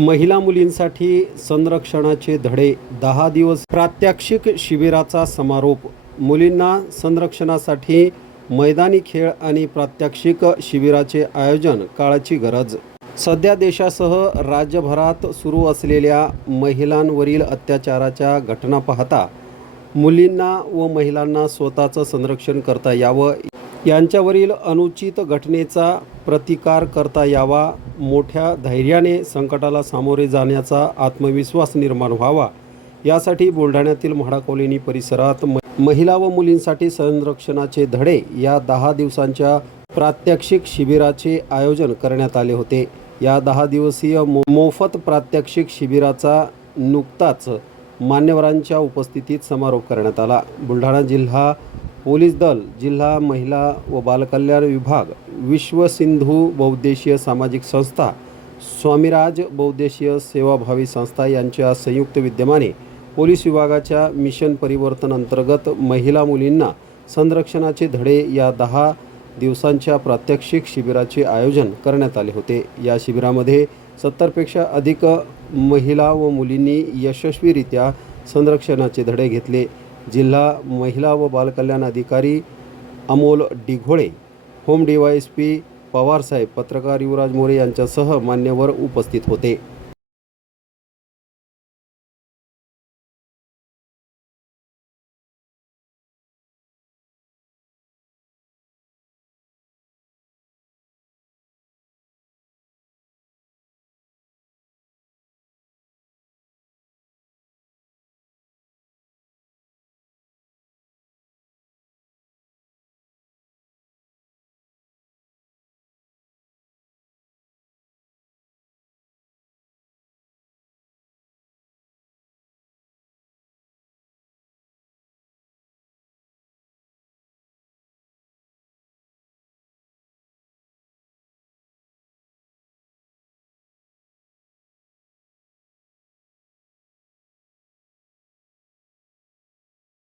महिला मुलींसाठी संरक्षणाचे धडे 10 दिवस प्रात्यक्षिक शिबिराचा समारोप। मुलींना संरक्षणासाठी मैदानी खेळ आणि प्रात्यक्षिक शिबिराचे आयोजन काळाची गरज। सध्या देशासह राज्यभरात सुरू असलेल्या महिलांवरील अत्याचाराच्या घटना पाहता मुलींना व महिलांना स्वतःचं संरक्षण करता यावं, यांच्यावरील अनुचित घटनेचा प्रतिकार करता यावा, मोठ्या धैर्याने संकटाला सामोरे जाण्याचा आत्मविश्वास निर्माण व्हावा, यासाठी बुलढाण्यातील म्हाडा कॉलनी परिसरात महिला व मुलींसाठी संरक्षणाचे धडे या 10 दिवसांच्या प्रात्यक्षिक शिबिराचे आयोजन करण्यात आले होते। या 10 दिवसीय मोफत प्रात्यक्षिक शिबिराचा नुकताच मान्यवरांच्या उपस्थितीत समारोप करण्यात आला। बुलढाणा जिल्हा पोलीस दल, जिल्हा महिला व बालकल्याण विभाग, विश्व सिंधू बहुउद्देशीय सामाजिक संस्था, स्वामीराज बहुउद्देशीय सेवाभावी संस्था यांच्या संयुक्त विद्यमाने पोलीस विभागाच्या मिशन परिवर्तन अंतर्गत महिला मुलींना संरक्षणाचे धडे या 10 दिवसांच्या प्रात्यक्षिक शिबिराचे आयोजन करण्यात आले होते। या शिबिरामध्ये 70 पेक्षा अधिक महिला व मुलींनी यशस्वीरित्या संरक्षणाचे धडे घेतले। जिल्हा महिला व बालकल्याण अधिकारी अमोल डिघोळे, होम DYSP पवारसाहेब, पत्रकार युवराज मोरे यांच्यासह मान्यवर उपस्थित होते।